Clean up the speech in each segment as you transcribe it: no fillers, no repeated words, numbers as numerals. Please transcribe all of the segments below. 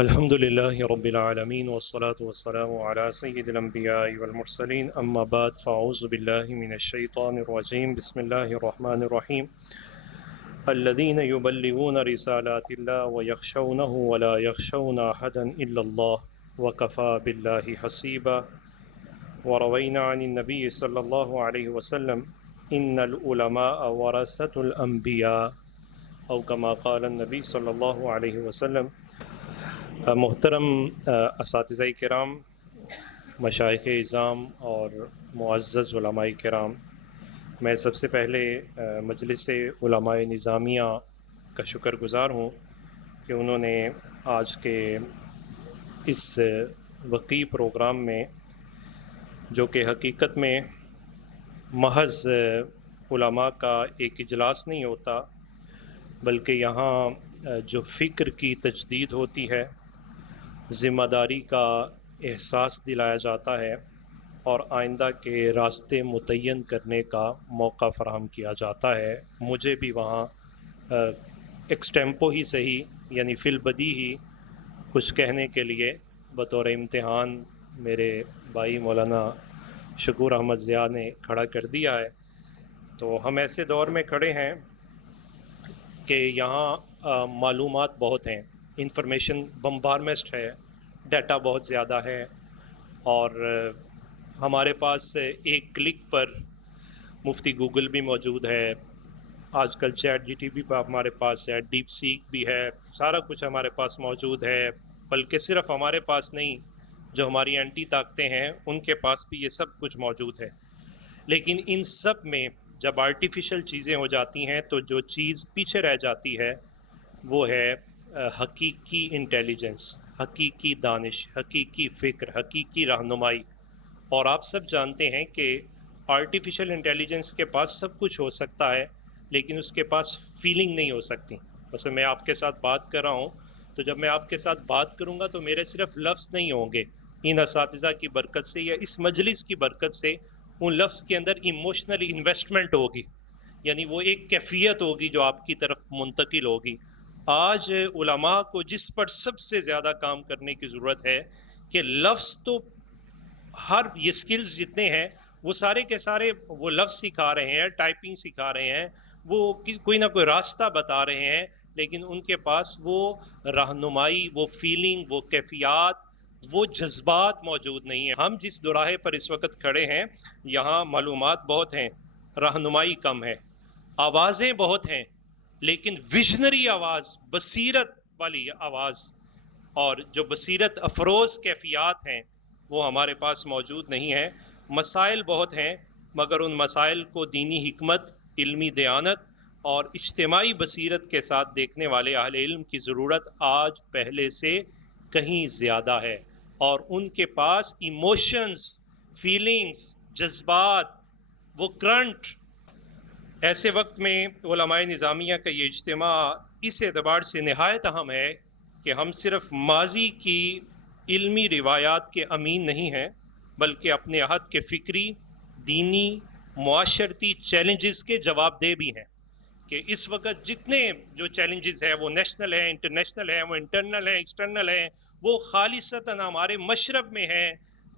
الحمد لله رب العالمين والصلاة والسلام على سيد الأنبياء والمرسلين أما بعد فأعوذ بالله من الشيطان الرجيم بسم الله الرحمن الرحيم الذين يبلغون رسالات الله ويخشونه ولا يخشون أحدا إلا الله وكفى بالله حسيبا وروينا عن النبي صلى الله عليه وسلم إن العلماء ورثة الأنبياء أو كما قال النبي صلى الله عليه وسلم۔ محترم اساتذہ کرام، مشائخ اعظام اور معزز علماء کرام، میں سب سے پہلے مجلس علماء نظامیہ کا شکر گزار ہوں کہ انہوں نے آج کے اس وقی پروگرام میں، جو کہ حقیقت میں محض علماء کا ایک اجلاس نہیں ہوتا بلکہ یہاں جو فکر کی تجدید ہوتی ہے، ذمہ داری کا احساس دلایا جاتا ہے اور آئندہ کے راستے متعین کرنے کا موقع فراہم کیا جاتا ہے، مجھے بھی وہاں ایکسٹیمپو ہی صحیح، یعنی فی البدی ہی کچھ کہنے کے لیے بطور امتحان میرے بھائی مولانا شکور احمد ضیاء نے کھڑا کر دیا ہے۔ تو ہم ایسے دور میں کھڑے ہیں کہ یہاں معلومات بہت ہیں، انفارمیشن بمبارمسٹ ہے، ڈیٹا بہت زیادہ ہے، اور ہمارے پاس ایک کلک پر مفتی گوگل بھی موجود ہے، آج کل چیٹ جی ٹی پی بھی ہمارے پاس ہے، ڈیپ سیک بھی ہے، سارا کچھ ہمارے پاس موجود ہے، بلکہ صرف ہمارے پاس نہیں، جو ہماری اینٹی طاقتیں ہیں ان کے پاس بھی یہ سب کچھ موجود ہے۔ لیکن ان سب میں جب آرٹیفیشل چیزیں ہو جاتی ہیں تو جو چیز پیچھے رہ جاتی ہے وہ ہے حقیقی انٹیلیجنس، حقیقی دانش، حقیقی فکر، حقیقی رہنمائی۔ اور آپ سب جانتے ہیں کہ آرٹیفیشل انٹیلیجنس کے پاس سب کچھ ہو سکتا ہے لیکن اس کے پاس فیلنگ نہیں ہو سکتی۔ ویسے میں آپ کے ساتھ بات کر رہا ہوں تو جب میں آپ کے ساتھ بات کروں گا تو میرے صرف لفظ نہیں ہوں گے، ان اساتذہ کی برکت سے یا اس مجلس کی برکت سے ان لفظ کے اندر ایموشنل انویسٹمنٹ ہوگی، یعنی وہ ایک کیفیت ہوگی جو آپ کی طرف منتقل ہوگی۔ آج علماء کو جس پر سب سے زیادہ کام کرنے کی ضرورت ہے کہ لفظ تو ہر یہ سکلز جتنے ہیں وہ سارے کے سارے وہ لفظ سکھا رہے ہیں، ٹائپنگ سکھا رہے ہیں، وہ کوئی نہ کوئی راستہ بتا رہے ہیں، لیکن ان کے پاس وہ رہنمائی، وہ فیلنگ، وہ کیفیات، وہ جذبات موجود نہیں ہیں۔ ہم جس دوراہے پر اس وقت کھڑے ہیں یہاں معلومات بہت ہیں، رہنمائی کم ہے، آوازیں بہت ہیں لیکن ویژنری آواز، بصیرت والی آواز اور جو بصیرت افروز کیفیات ہیں وہ ہمارے پاس موجود نہیں ہیں۔ مسائل بہت ہیں مگر ان مسائل کو دینی حکمت، علمی دیانت اور اجتماعی بصیرت کے ساتھ دیکھنے والے اہل علم کی ضرورت آج پہلے سے کہیں زیادہ ہے، اور ان کے پاس ایموشنز، فیلنگز، جذبات، وہ کرنٹ۔ ایسے وقت میں علماء نظامیہ کا یہ اجتماع اس اعتبار سے نہایت اہم ہے کہ ہم صرف ماضی کی علمی روایات کے امین نہیں ہیں بلکہ اپنے عہد کے فکری، دینی، معاشرتی چیلنجز کے جواب دہ بھی ہیں، کہ اس وقت جتنے جو چیلنجز ہیں وہ نیشنل ہیں، انٹرنیشنل ہیں، وہ انٹرنل ہیں، ایکسٹرنل ہیں، وہ خالصتاً ہمارے مشرب میں ہیں۔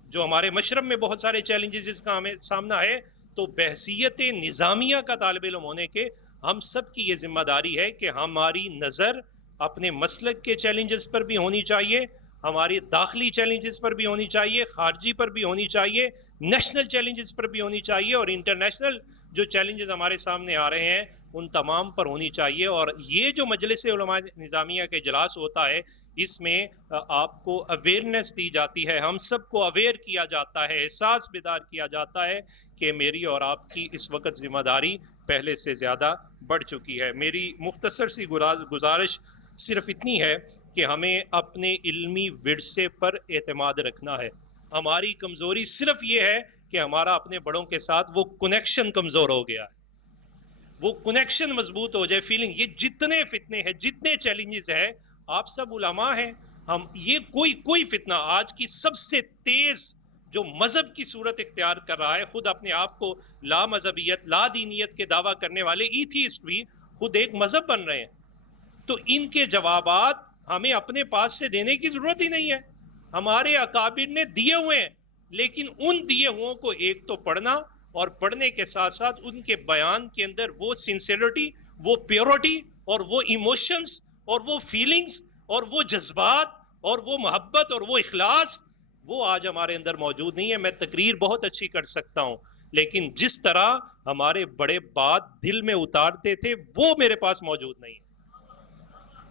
جو ہمارے مشرب میں بہت سارے چیلنجز اس کا ہمیں سامنا ہے، تو بحیثیت نظامیہ کا طالب علم ہونے کے ہم سب کی یہ ذمہ داری ہے کہ ہماری نظر اپنے مسلک کے چیلنجز پر بھی ہونی چاہیے، ہماری داخلی چیلنجز پر بھی ہونی چاہیے، خارجی پر بھی ہونی چاہیے، نیشنل چیلنجز پر بھی ہونی چاہیے، اور انٹرنیشنل جو چیلنجز ہمارے سامنے آ رہے ہیں ان تمام پر ہونی چاہیے۔ اور یہ جو مجلس علماء نظامیہ کے اجلاس ہوتا ہے اس میں آپ کو اویئرنیس دی جاتی ہے، ہم سب کو اویئر کیا جاتا ہے، احساس بیدار کیا جاتا ہے کہ میری اور آپ کی اس وقت ذمہ داری پہلے سے زیادہ بڑھ چکی ہے۔ میری مختصر سی گزارش صرف اتنی ہے کہ ہمیں اپنے علمی ورثے پر اعتماد رکھنا ہے۔ ہماری کمزوری صرف یہ ہے کہ ہمارا اپنے بڑوں کے ساتھ وہ کنیکشن کمزور ہو گیا ہے، وہ کنیکشن مضبوط ہو جائے، فیلنگ۔ یہ جتنے فتنے ہیں، جتنے چیلنجز ہیں، آپ سب علماء ہیں، ہم یہ کوئی فتنہ آج کی سب سے تیز جو مذہب کی صورت اختیار کر رہا ہے، خود اپنے آپ کو لا مذہبیت، لا دینیت کے دعویٰ کرنے والے ایتھیسٹ بھی خود ایک مذہب بن رہے ہیں۔ تو ان کے جوابات ہمیں اپنے پاس سے دینے کی ضرورت ہی نہیں ہے، ہمارے اکابر نے دیے ہوئے ہیں، لیکن ان دیے ہوئوں کو ایک تو پڑھنا، اور پڑھنے کے ساتھ ساتھ ان کے بیان کے اندر وہ سنسیئرٹی، وہ پیورٹی، اور وہ ایموشنز، اور وہ فیلنگز، اور وہ جذبات، اور وہ محبت، اور وہ اخلاص، وہ آج ہمارے اندر موجود نہیں ہے۔ میں تقریر بہت اچھی کر سکتا ہوں، لیکن جس طرح ہمارے بڑے بات دل میں اتارتے تھے وہ میرے پاس موجود نہیں ہے۔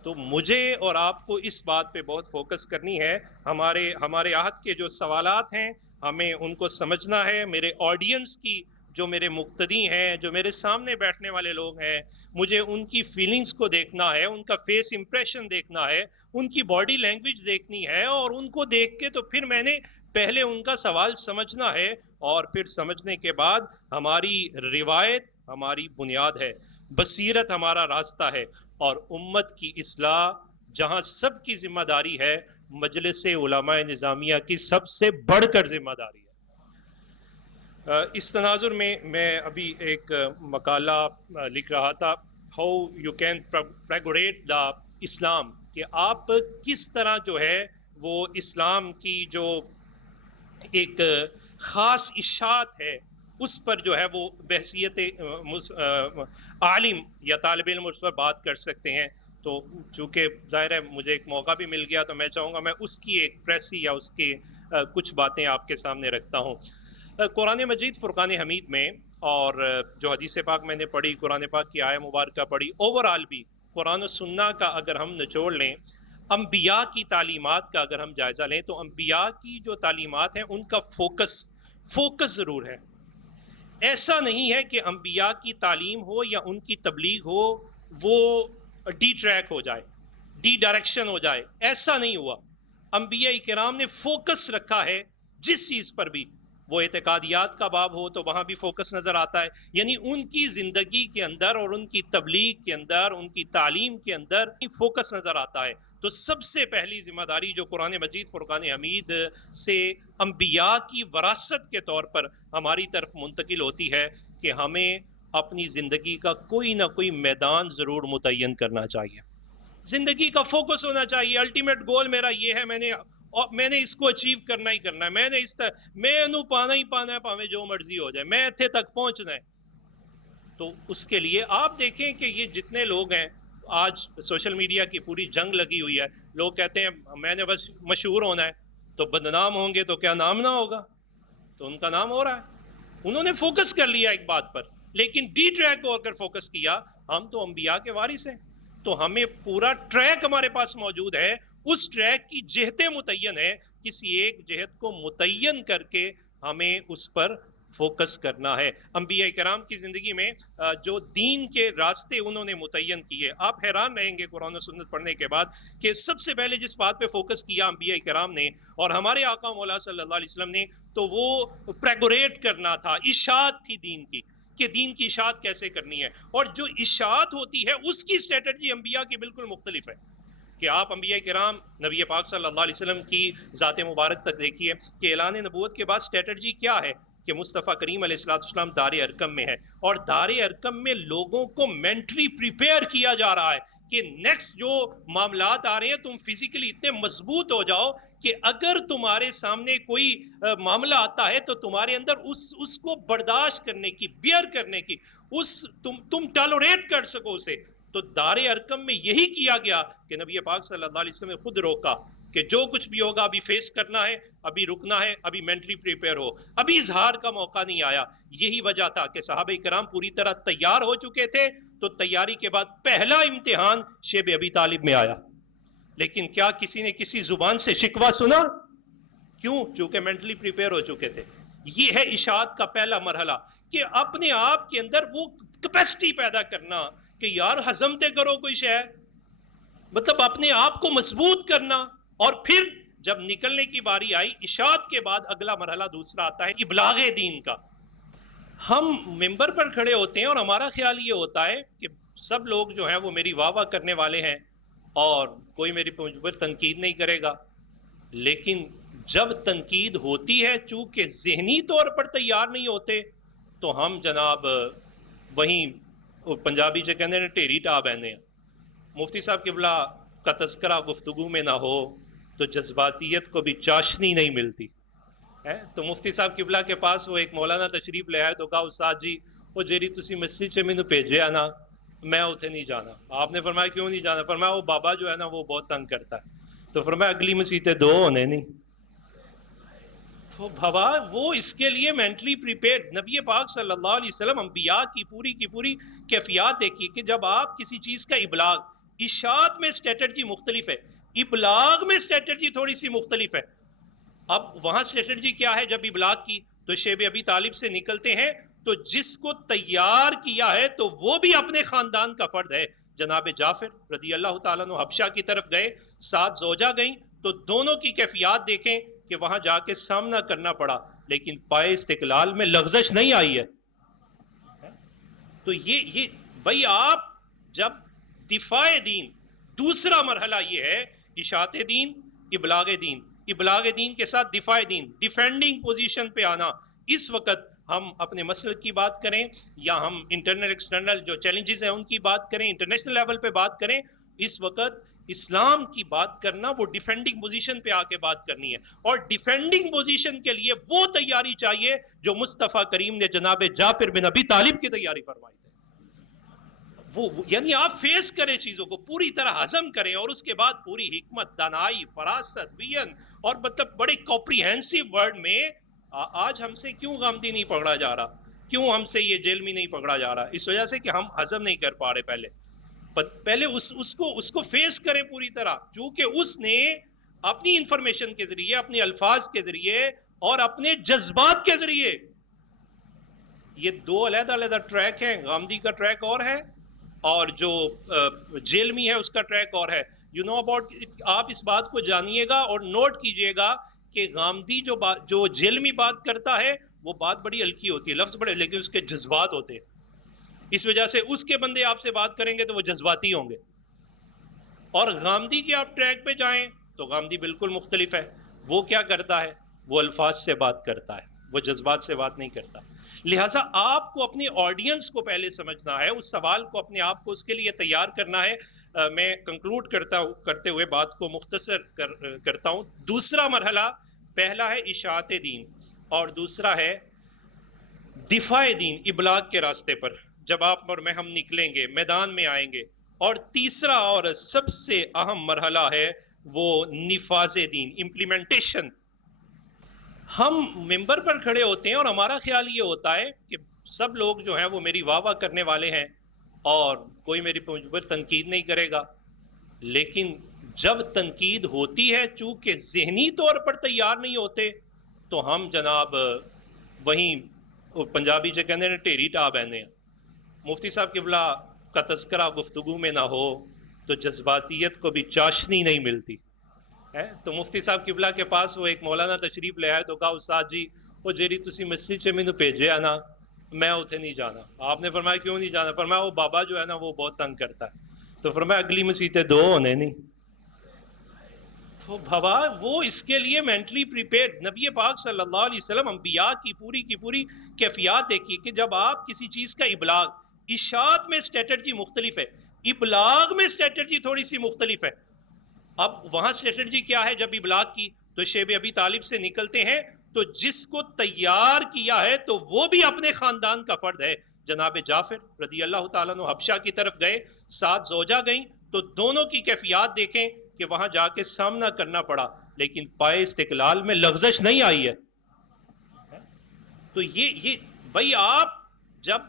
تو مجھے اور آپ کو اس بات پہ بہت فوکس کرنی ہے۔ ہمارے عہد کے جو سوالات ہیں ہمیں ان کو سمجھنا ہے۔ میرے آڈینس کی، جو میرے مقتدی ہیں، جو میرے سامنے بیٹھنے والے لوگ ہیں، مجھے ان کی فیلنگز کو دیکھنا ہے، ان کا فیس امپریشن دیکھنا ہے، ان کی باڈی لینگویج دیکھنی ہے، اور ان کو دیکھ کے تو پھر میں نے پہلے ان کا سوال سمجھنا ہے، اور پھر سمجھنے کے بعد ہماری روایت ہماری بنیاد ہے، بصیرت ہمارا راستہ ہے، اور امت کی اصلاح جہاں سب کی ذمہ داری ہے، مجلس علماء نظامیہ کی سب سے بڑھ کر ذمہ داری ہے۔ اس تناظر میں میں ابھی ایک مقالہ لکھ رہا تھا، ہاؤ یو کین پریگوریٹ دا اسلام، کہ آپ کس طرح جو ہے وہ اسلام کی جو ایک خاص اشاعت ہے اس پر جو ہے وہ بحثیت عالم یا طالب علم اس پر بات کر سکتے ہیں۔ تو چونکہ ظاہر ہے مجھے ایک موقع بھی مل گیا تو میں چاہوں گا میں اس کی ایک پریسی یا اس کے کچھ باتیں آپ کے سامنے رکھتا ہوں۔ قرآن مجید فرقان حمید میں، اور جو حدیث پاک میں نے پڑھی، قرآن پاک کی آیہ مبارکہ پڑھی، اوورآل بھی قرآن و سنہ کا اگر ہم نچوڑ لیں، انبیاء کی تعلیمات کا اگر ہم جائزہ لیں، تو انبیاء کی جو تعلیمات ہیں ان کا فوکس ضرور ہے۔ ایسا نہیں ہے کہ انبیاء کی تعلیم ہو یا ان کی تبلیغ ہو وہ ڈی ٹریک ہو جائے، ڈی ڈائریکشن ہو جائے، ایسا نہیں ہوا۔ انبیاء کرام نے فوکس رکھا ہے جس چیز پر بھی، وہ اعتقادیات کا باب ہو تو وہاں بھی فوکس نظر آتا ہے، یعنی ان کی زندگی کے اندر اور ان کی تبلیغ کے اندر، ان کی تعلیم کے اندر فوکس نظر آتا ہے۔ تو سب سے پہلی ذمہ داری جو قرآن مجید فرقان حمید سے انبیاء کی وراثت کے طور پر ہماری طرف منتقل ہوتی ہے، کہ ہمیں اپنی زندگی کا کوئی نہ کوئی میدان ضرور متعین کرنا چاہیے، زندگی کا فوکس ہونا چاہیے۔ الٹیمیٹ گول میرا یہ ہے، میں نے اس کو اچیو کرنا ہی کرنا ہے، میں نے میں پانا ہی پانا ہے، پاویں جو مرضی ہو جائے، میں اتھے تک پہنچنا ہے۔ تو اس کے لیے آپ دیکھیں کہ یہ جتنے لوگ ہیں، آج سوشل میڈیا کی پوری جنگ لگی ہوئی ہے، لوگ کہتے ہیں میں نے بس مشہور ہونا ہے، تو بدنام ہوں گے تو کیا نام نہ ہوگا؟ تو ان کا نام ہو رہا ہے، انہوں نے فوکس کر لیا ایک بات پر، لیکن ڈی ٹریک کو اگر فوکس کیا، ہم تو انبیاء کے وارث ہیں، تو ہمیں پورا ٹریک ہمارے پاس موجود ہے، اس ٹریک کی جہتیں متعین ہیں، کسی ایک جہت کو متعین کر کے ہمیں اس پر فوکس کرنا ہے۔ انبیاء کرام کی زندگی میں جو دین کے راستے انہوں نے متعین کیے، آپ حیران رہیں گے قرآن و سنت پڑھنے کے بعد کہ سب سے پہلے جس بات پہ فوکس کیا انبیاء کرام نے اور ہمارے آقا مولا صلی اللہ علیہ وسلم نے، تو وہ پریگوریٹ کرنا تھا، اشاعت تھی دین کی، کہ دین کی اشاعت کیسے کرنی ہے، اور جو اشاعت ہوتی ہے اس کی اسٹریٹجی انبیاء کی بالکل مختلف ہے۔ کہ آپ انبیاء کرام نبی پاک صلی اللہ علیہ وسلم کی ذات مبارک تک دیکھیے کہ اعلان نبوت کے بعد اسٹریٹجی کیا ہے، کہ مصطفیٰ کریم علیہ السلام دار ارقم میں ہے، اور دار ارقم میں لوگوں کو مینٹلی پریپیئر کیا جا رہا ہے کہ نیکسٹ جو معاملات آ رہے ہیں تم فزیکلی اتنے مضبوط ہو جاؤ کہ اگر تمہارے سامنے کوئی معاملہ آتا ہے تو تمہارے اندر اس کو برداشت کرنے کی، بیئر کرنے کی، تم ٹالوریٹ کر سکو اسے۔ تو دار ارقم میں یہی کیا گیا کہ نبی پاک صلی اللہ علیہ وسلم نے خود روکا کہ جو کچھ بھی ہوگا ابھی فیس کرنا ہے، ابھی رکنا ہے، ابھی مینٹلی پریپیئر ہو، ابھی اظہار کا موقع نہیں آیا۔ یہی وجہ تھا کہ صحابہ کرام پوری طرح تیار ہو چکے تھے، تو تیاری کے بعد پہلا امتحان شیب ابی طالب میں آیا، لیکن کیا کسی نے کسی زبان سے شکوہ سنا؟ کیوں؟ چونکہ مینٹلی پریپیئر ہو چکے تھے۔ یہ ہے اشاعت کا پہلا مرحلہ، کہ اپنے آپ کے اندر وہ کیپیسٹی پیدا کرنا کہ یار ہضمتے کرو کوئی شے، مطلب اپنے آپ کو مضبوط کرنا۔ اور پھر جب نکلنے کی باری آئی، اشاعت کے بعد اگلا مرحلہ دوسرا آتا ہے ابلاغ دین کا۔ ہم ممبر پر کھڑے ہوتے ہیں اور ہمارا خیال یہ ہوتا ہے کہ سب لوگ جو ہیں وہ میری واہ واہ کرنے والے ہیں اور کوئی میری پر تنقید نہیں کرے گا، لیکن جب تنقید ہوتی ہے چونکہ ذہنی طور پر تیار نہیں ہوتے، تو ہم جناب وہیں پنجابی سے کہتے ہیں ٹھیری ٹا بہنے ہیں۔ مفتی صاحب قبلہ کا تذکرہ گفتگو میں نہ ہو تو جذباتیت کو بھی چاشنی نہیں ملتی ہے۔ تو مفتی صاحب قبلہ کے پاس وہ ایک مولانا تشریف لے آئے تو کہا استاد جی وہ جیری تسی مسجد سے مینوں بھیجیا نا میں اتنے نہیں جانا۔ آپ نے فرمایا کیوں نہیں جانا؟ فرمایا وہ بابا جو ہے نا وہ بہت تنگ کرتا ہے۔ تو فرمایا اگلی مسیتیں 2 ہونے نہیں۔ تو بابا وہ اس کے لیے مینٹلی پریپیئرڈ۔ نبی پاک صلی اللہ علیہ وسلم انبیاء کی پوری کیفیات دیکھیے کہ جب آپ کسی چیز کا ابلاغ، اشاعت میں اسٹریٹجی مختلف ہے، ابلاغ میں اسٹریٹجی تھوڑی سی مختلف ہے۔ اب وہاں اسٹریٹجی کیا ہے؟ جب ابلاغ کی تو شیب ابی طالب سے نکلتے ہیں تو جس کو تیار کیا ہے تو وہ بھی اپنے خاندان کا فرد ہے۔ جناب جعفر رضی اللہ تعالیٰ عنہ حبشہ کی طرف گئے، 7 زوجہ گئیں، تو دونوں کی کیفیات دیکھیں کہ وہاں جا کے سامنا کرنا پڑا لیکن پائے استقلال میں لغزش نہیں آئی ہے۔ تو یہ بھائی آپ جب دفاع دین، دوسرا مرحلہ یہ ہے اشاعت دین، ابلاغ دین کے ساتھ دفاع دین، ڈیفینڈنگ پوزیشن پہ آنا۔ اس وقت ہم اپنے مسلک کی بات کریں یا ہم انٹرنل ایکسٹرنل جو چیلنجز ہیں ان کی بات کریں، انٹرنیشنل لیول پہ بات کریں، اس وقت اسلام کی بات کرنا وہ ڈیفینڈنگ پوزیشن پہ آ کے بات کرنی ہے۔ اور ڈیفینڈنگ پوزیشن کے لیے وہ تیاری چاہیے جو مصطفیٰ کریم نے جناب جعفر بن ابی طالب کی تیاری فرمائی تھی۔ یعنی آپ فیس کریں چیزوں کو، پوری طرح ہضم کریں، اور اس کے بعد پوری حکمت، دانائی، فراست، وین، اور مطلب بڑے کمپریہنسو ورڈ میں آج ہم سے کیوں غامدی نہیں پکڑا جا رہا، کیوں ہم سے یہ جیل میں نہیں پکڑا جا رہا؟ اس وجہ سے کہ ہم ہضم نہیں کر پا رہے۔ پہلے اس کو فیس کریں پوری طرح، چونکہ اس نے اپنی انفارمیشن کے ذریعے، اپنے الفاظ کے ذریعے اور اپنے جذبات کے ذریعے، یہ 2 علیحدہ ٹریک ہیں، غامدی کا ٹریک اور ہے اور جو جیل میں ہے اس کا ٹریک اور ہے۔ یو نو اباؤٹ، آپ اس بات کو جانیے گا اور نوٹ کیجئے گا کہ غامدی جو جیل میں بات کرتا ہے وہ بات بڑی ہلکی ہوتی ہے، لفظ بڑے، لیکن اس کے جذبات ہوتے ہیں۔ اس وجہ سے اس کے بندے آپ سے بات کریں گے تو وہ جذباتی ہوں گے، اور غامدی کے آپ ٹریک پہ جائیں تو غامدی بالکل مختلف ہے۔ وہ کیا کرتا ہے؟ وہ الفاظ سے بات کرتا ہے، وہ جذبات سے بات نہیں کرتا۔ لہٰذا آپ کو اپنے آڈینس کو پہلے سمجھنا ہے، اس سوال کو اپنے آپ کو اس کے لیے تیار کرنا ہے۔ میں کنکلوڈ کرتے ہوئے بات کو مختصر کرتا ہوں۔ دوسرا مرحلہ، پہلا ہے اشاعت دین اور دوسرا ہے دفاع دین، ابلاغ کے راستے پر جب آپ اور میں ہم نکلیں گے، میدان میں آئیں گے۔ اور تیسرا اور سب سے اہم مرحلہ ہے وہ نفاذ دین، امپلیمنٹیشن۔ ہم ممبر پر کھڑے ہوتے ہیں اور ہمارا خیال یہ ہوتا ہے کہ سب لوگ جو ہیں وہ میری واہ واہ کرنے والے ہیں اور کوئی میری پر تنقید نہیں کرے گا، لیکن جب تنقید ہوتی ہے چونکہ ذہنی طور پر تیار نہیں ہوتے تو ہم جناب وہیں پنجابی سے کہتے ہیں ٹیری ٹا بہنے ہیں۔ مفتی صاحب قبلہ کا تذکرہ گفتگو میں نہ ہو تو جذباتیت کو بھی چاشنی نہیں ملتی ہے۔ تو مفتی صاحب قبلہ کے پاس وہ ایک مولانا تشریف لے آئے تو کہا استاد جی وہ جیری تسی مسجد سے مینوں بھیجیا نا میں اتنے نہیں جانا۔ آپ نے فرمایا کیوں نہیں جانا؟ فرمایا وہ بابا جو ہے نا وہ بہت تنگ کرتا ہے۔ تو فرمایا اگلی مسیتیں 2 ہونے نہیں۔ تو بابا وہ اس کے لیے مینٹلی پریپیئرڈ۔ نبی پاک صلی اللہ علیہ وسلم انبیاء کی پوری کیفیات دیکھیے کہ جب آپ کسی چیز کا ابلاغ، اشاعت میں اسٹریٹجی مختلف ہے، ابلاغ میں اسٹریٹجی تھوڑی سی مختلف ہے۔ اب وہاں اسٹریٹجی کیا ہے؟ جب ابلاغ کی تو شیب ابی طالب سے نکلتے ہیں تو جس کو تیار کیا ہے تو وہ بھی اپنے خاندان کا فرد ہے۔ جناب جعفر رضی اللہ تعالیٰ عنہ حبشہ کی طرف گئے، 7 زوجہ گئیں، تو دونوں کی کیفیات دیکھیں کہ وہاں جا کے سامنا کرنا پڑا لیکن پائے استقلال میں لغزش نہیں آئی ہے۔ تو یہ بھائی آپ جب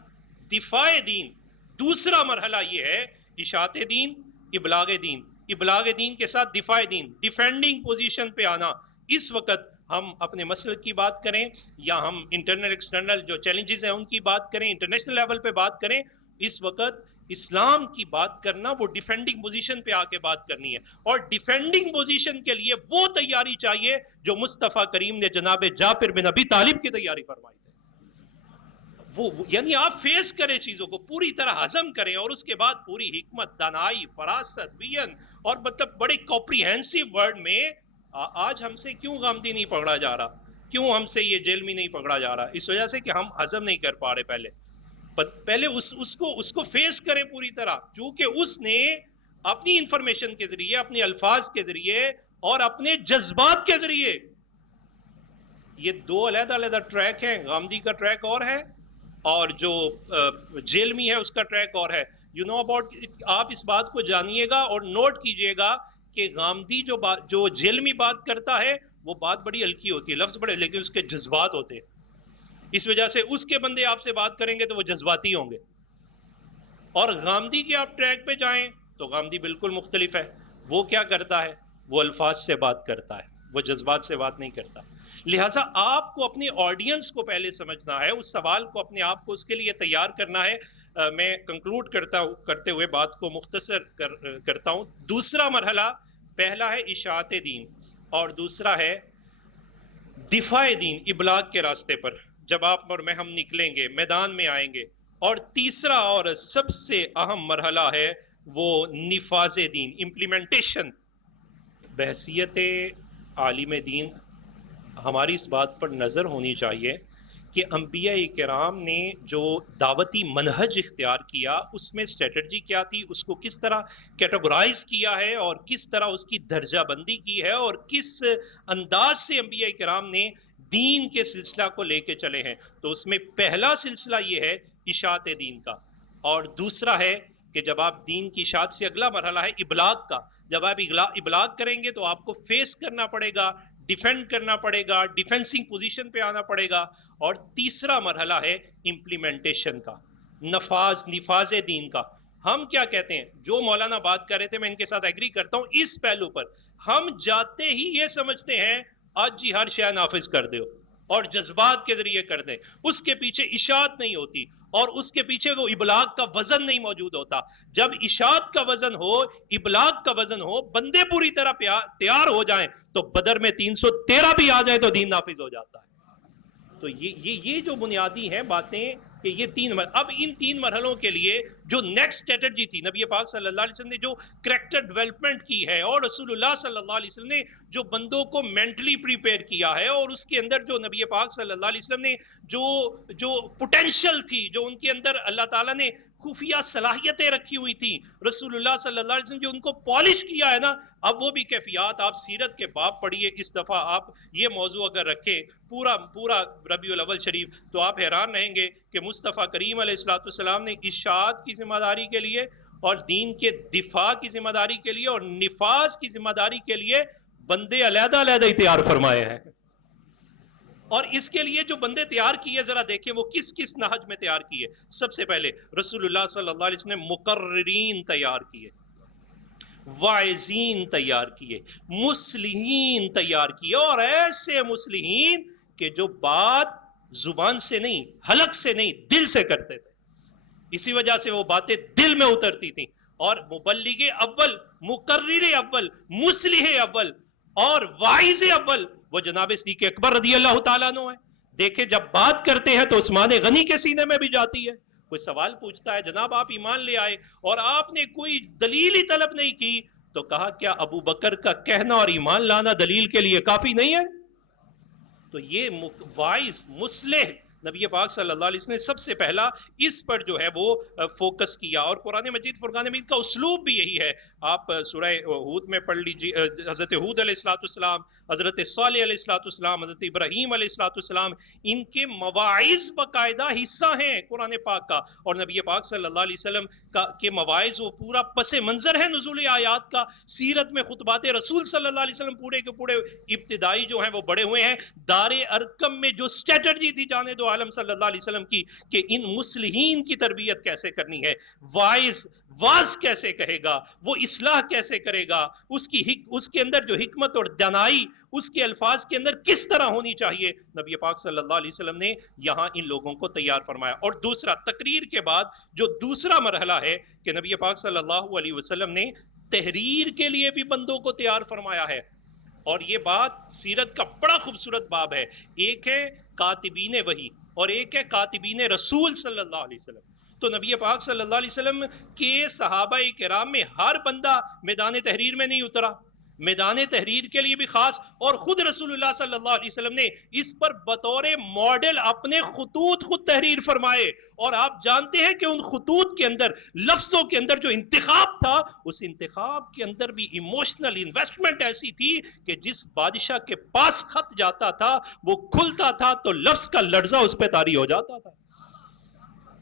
دفاع دین، دوسرا مرحلہ یہ ہے اشاعت دین، ابلاغ دین کے ساتھ دفاع دین، ڈیفینڈنگ پوزیشن پہ آنا۔ اس وقت ہم اپنے مسلک کی بات کریں یا ہم انٹرنل ایکسٹرنل جو چیلنجز ہیں ان کی بات کریں، انٹرنیشنل لیول پہ بات کریں، اس وقت اسلام کی بات کرنا وہ ڈیفینڈنگ پوزیشن پہ آ کے بات کرنی ہے۔ اور ڈیفینڈنگ پوزیشن کے لیے وہ تیاری چاہیے جو مصطفیٰ کریم نے جناب جعفر بن ابی طالب کی تیاری فرمائی تھی۔ یعنی آپ فیس کریں چیزوں کو، پوری طرح ہضم کریں، اور اس کے بعد پوری حکمت، دانائی، فراست، وین، اور مطلب بڑے کمپریہنسو ورڈ میں آج ہم سے کیوں غامدی نہیں پکڑا جا رہا، کیوں ہم سے یہ جیل میں نہیں پکڑا جا رہا؟ اس وجہ سے کہ ہم ہضم نہیں کر پا رہے۔ پہلے اس کو فیس کریں پوری طرح، چونکہ اس نے اپنی انفارمیشن کے ذریعے، اپنے الفاظ کے ذریعے اور اپنے جذبات کے ذریعے. یہ دو علیحدہ علیحدہ ٹریک ہیں. غامدی کا ٹریک اور ہے اور جو جیلمی ہے اس کا ٹریک اور ہے. یو نو اباؤٹ، آپ اس بات کو جانیے گا اور نوٹ کیجئے گا کہ غامدی جو جیلمی بات کرتا ہے وہ بات بڑی ہلکی ہوتی ہے، لفظ بڑے، لیکن اس کے جذبات ہوتے ہیں. اس وجہ سے اس کے بندے آپ سے بات کریں گے تو وہ جذباتی ہوں گے. اور غامدی کے آپ ٹریک پہ جائیں تو غامدی بالکل مختلف ہے. وہ کیا کرتا ہے؟ وہ الفاظ سے بات کرتا ہے، وہ جذبات سے بات نہیں کرتا. لہٰذا آپ کو اپنے آڈینس کو پہلے سمجھنا ہے، اس سوال کو اپنے آپ کو اس کے لیے تیار کرنا ہے. میں کنکلوڈ کرتے ہوئے بات کو مختصر کرتا ہوں. دوسرا مرحلہ، پہلا ہے اشاعت دین اور دوسرا ہے دفاع دین، ابلاغ کے راستے پر جب آپ اور میں ہم نکلیں گے، میدان میں آئیں گے. اور تیسرا اور سب سے اہم مرحلہ ہے وہ نفاذ دین، امپلیمنٹیشن. بحیثیت عالم دین ہماری اس بات پر نظر ہونی چاہیے کہ انبیاء کرام نے جو دعوتی منہج اختیار کیا اس میں اسٹریٹجی کیا تھی، اس کو کس طرح کیٹیگرائز کیا ہے اور کس طرح اس کی درجہ بندی کی ہے اور کس انداز سے انبیاء کرام نے دین کے سلسلہ کو لے کے چلے ہیں. تو اس میں پہلا سلسلہ یہ ہے اشاعت دین کا، اور دوسرا ہے کہ جب آپ دین کی اشاعت سے اگلا مرحلہ ہے ابلاغ کا. جب آپ ابلاغ کریں گے تو آپ کو فیس کرنا پڑے گا، ڈیفینڈ کرنا پڑے گا، ڈیفینسنگ پوزیشن پہ آنا پڑے گا. اور تیسرا مرحلہ ہے امپلیمنٹیشن کا، نفاذ دین کا. ہم کیا کہتے ہیں؟ جو مولانا بات کر رہے تھے میں ان کے ساتھ ایگری کرتا ہوں. اس پہلو پر ہم جاتے ہی یہ سمجھتے ہیں آج جی ہر شے نافذ کر دو اور جذبات کے ذریعے کر دیں. اس کے پیچھے اشاعت نہیں ہوتی اور اس کے پیچھے وہ ابلاغ کا وزن نہیں موجود ہوتا. جب اشاعت کا وزن ہو، ابلاغ کا وزن ہو، بندے پوری طرح تیار ہو جائیں تو بدر میں 313 بھی آ جائے تو دین نافذ ہو جاتا ہے. تو یہ جو بنیادی ہیں باتیں کہ یہ اب ان تین مرحلوں کے لیے جو نیکسٹ اسٹریٹجی تھی نبی پاک صلی اللہ علیہ وسلم نے جو کریکٹر ڈیولپمنٹ کی ہے اور رسول اللہ صلی اللہ علیہ وسلم نے جو بندوں کو مینٹلی پریپیئر کیا ہے اور اس کے اندر جو نبی پاک صلی اللہ علیہ وسلم نے جو پوٹینشل تھی، جو ان کے اندر اللہ تعالیٰ نے خفیہ صلاحیتیں رکھی ہوئی تھی، رسول اللہ صلی اللہ علیہ وسلم جو ان کو پالش کیا ہے نا، اب وہ بھی کیفیات آپ سیرت کے باب پڑھیے. اس دفعہ آپ یہ موضوع اگر رکھیں پورا ربیع الاول شریف تو آپ حیران رہیں گے کہ مصطفیٰ کریم علیہ الصلوۃ والسلام نے اشاعت کی ذمہ داری کے لیے اور دین کے دفاع کی ذمہ داری کے لیے اور نفاذ کی ذمہ داری کے لیے بندے علیحدہ علیحدہ ہی تیار فرمائے ہیں. اور اس کے لیے جو بندے تیار کیے ذرا دیکھیں وہ کس کس نہج میں تیار کیے. سب سے پہلے رسول اللہ صلی اللہ علیہ وسلم نے مقررین تیار کیے، واعظین تیار کیے، مصلحین تیار کیے، اور ایسے مصلحین کہ جو بات زبان سے نہیں، حلق سے نہیں، دل سے کرتے تھے. اسی وجہ سے وہ باتیں دل میں اترتی تھیں. اور مبلغ اول، مقرر اول، مصلح اول اور واعظ اول وہ جناب صدیق اکبر رضی اللہ تعالیٰ عنہ ہے. دیکھیں جب بات کرتے ہیں تو عثمان غنی کے سینے میں بھی جاتی ہے. کوئی سوال پوچھتا ہے جناب آپ ایمان لے آئے اور آپ نے کوئی دلیل ہی طلب نہیں کی، تو کہا کیا ابو بکر کا کہنا اور ایمان لانا دلیل کے لیے کافی نہیں ہے؟ تو یہ واعظ، مصلح نبی پاک صلی اللہ علیہ وسلم نے سب سے پہلا اس پر جو ہے وہ فوکس کیا. اور قرآن مجید، فرقان مجید کا اسلوب بھی یہی ہے. آپ سورہ ہود میں پڑھ لیجیے، حضرت ہود علیہ الصلوۃ والسلام، حضرت صالح علیہ الصلوۃ والسلام، حضرت ابراہیم علیہ الصلوۃ والسلام، ان کے مواعظ باقاعدہ حصہ ہیں قرآن پاک کا. اور نبی پاک صلی اللہ علیہ وسلم کے مواعظ وہ پورا پس منظر ہے نزول آیات کا. سیرت میں خطبات رسول صلی اللہ علیہ وسلم پورے کے پورے ابتدائی جو ہیں وہ بڑے ہوئے ہیں. دار ارقم میں جو اسٹریٹجی تھی جانے دو عالم صلی اللہ علیہ وسلم کی کہ ان مصلحین کی تربیت کیسے کرنی ہے، واعظ کیسے کہے گا، وہ اصلاح کیسے کرے گا، اس کے اندر جو حکمت اور دانائی اس کے الفاظ کے اندر کس طرح ہونی چاہیے، نبی پاک صلی اللہ علیہ وسلم نے یہاں ان لوگوں کو تیار فرمایا. اور دوسرا، تقریر کے بعد جو دوسرا مرحلہ ہے کہ نبی پاک صلی اللہ علیہ وسلم نے تحریر کے لیے بھی بندوں کو تیار فرمایا ہے. اور یہ بات سیرت کا بڑا خوبصورت باب ہے. ایک ہے کاتبین وحی اور ایک ہے کاتبین رسول صلی اللہ علیہ وسلم. تو نبی پاک صلی اللہ علیہ وسلم کے صحابہ کرام میں ہر بندہ میدان تحریر میں نہیں اترا. میدان تحریر کے لیے بھی خاص، اور خود رسول اللہ صلی اللہ علیہ وسلم نے اس پر بطور ماڈل اپنے خطوط خود تحریر فرمائے، اور آپ جانتے ہیں کہ ان خطوط کے اندر، لفظوں کے اندر جو انتخاب تھا، اس انتخاب کے اندر بھی ایموشنل انویسٹمنٹ ایسی تھی کہ جس بادشاہ کے پاس خط جاتا تھا وہ کھلتا تھا تو لفظ کا لرزہ اس پہ طاری ہو جاتا تھا۔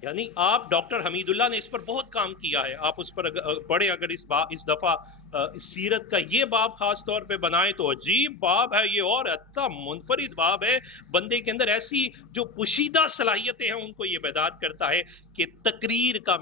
یعنی آپ ڈاکٹر حمید اللہ نے اس پر بہت کام کیا ہے، آپ اس پر پڑھیں، اگر اس دفعہ سیرت کا یہ باب خاص طور پہ بنائیں تو عجیب باب ہے یہ، اور اتنا منفرد باب ہے، بندے کے اندر ایسی جو پوشیدہ صلاحیتیں ہیں ان کو یہ بیدار کرتا ہے کہ تقریر کا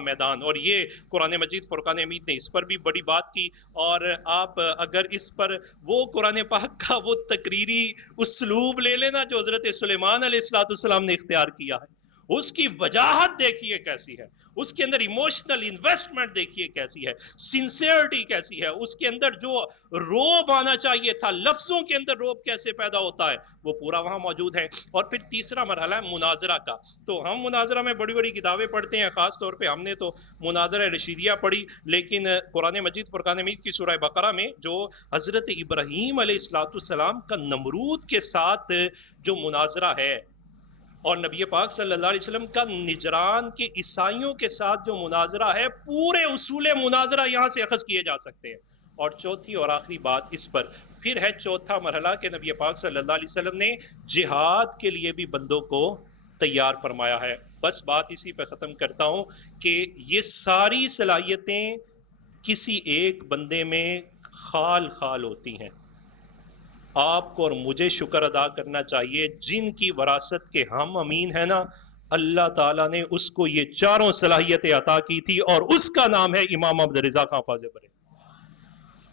میدان، اور یہ قرآن مجید فرقان حمید نے اس پر بھی بڑی بات کی، اور آپ اگر اس پر وہ قرآن پاک کا وہ تقریری اسلوب لے لینا جو حضرت سلیمان علیہ السلام نے اختیار کیا ہے، اس کی وجاہت دیکھیے کیسی ہے، اس کے اندر ایموشنل انویسٹمنٹ دیکھیے کیسی ہے، سنسیئرٹی کیسی ہے، اس کے اندر جو روب آنا چاہیے تھا، لفظوں کے اندر روب کیسے پیدا ہوتا ہے، وہ پورا وہاں موجود ہے۔ اور پھر تیسرا مرحلہ ہے مناظرہ کا۔ تو ہم مناظرہ میں بڑی بڑی کتابیں پڑھتے ہیں، خاص طور پہ ہم نے تو مناظرہ رشیدیہ پڑھی، لیکن قرآن مجید فرقان حمید کی سورہ بقرہ میں جو حضرت ابراہیم علیہ السلام کا نمرود کے ساتھ جو مناظرہ ہے، اور نبی پاک صلی اللہ علیہ وسلم کا نجران کے عیسائیوں کے ساتھ جو مناظرہ ہے، پورے اصول مناظرہ یہاں سے اخذ کیے جا سکتے ہیں۔ اور چوتھی اور آخری بات اس پر پھر ہے چوتھا مرحلہ کہ نبی پاک صلی اللہ علیہ وسلم نے جہاد کے لیے بھی بندوں کو تیار فرمایا ہے۔ بس بات اسی پہ ختم کرتا ہوں کہ یہ ساری صلاحیتیں کسی ایک بندے میں خال ہوتی ہیں۔ آپ کو اور مجھے شکر ادا کرنا چاہیے، جن کی وراثت کے ہم امین ہیں نا، اللہ تعالیٰ نے اس کو یہ چاروں صلاحیتیں عطا کی تھی، اور اس کا نام ہے امام محمد رضا خان فاضل بریلوی۔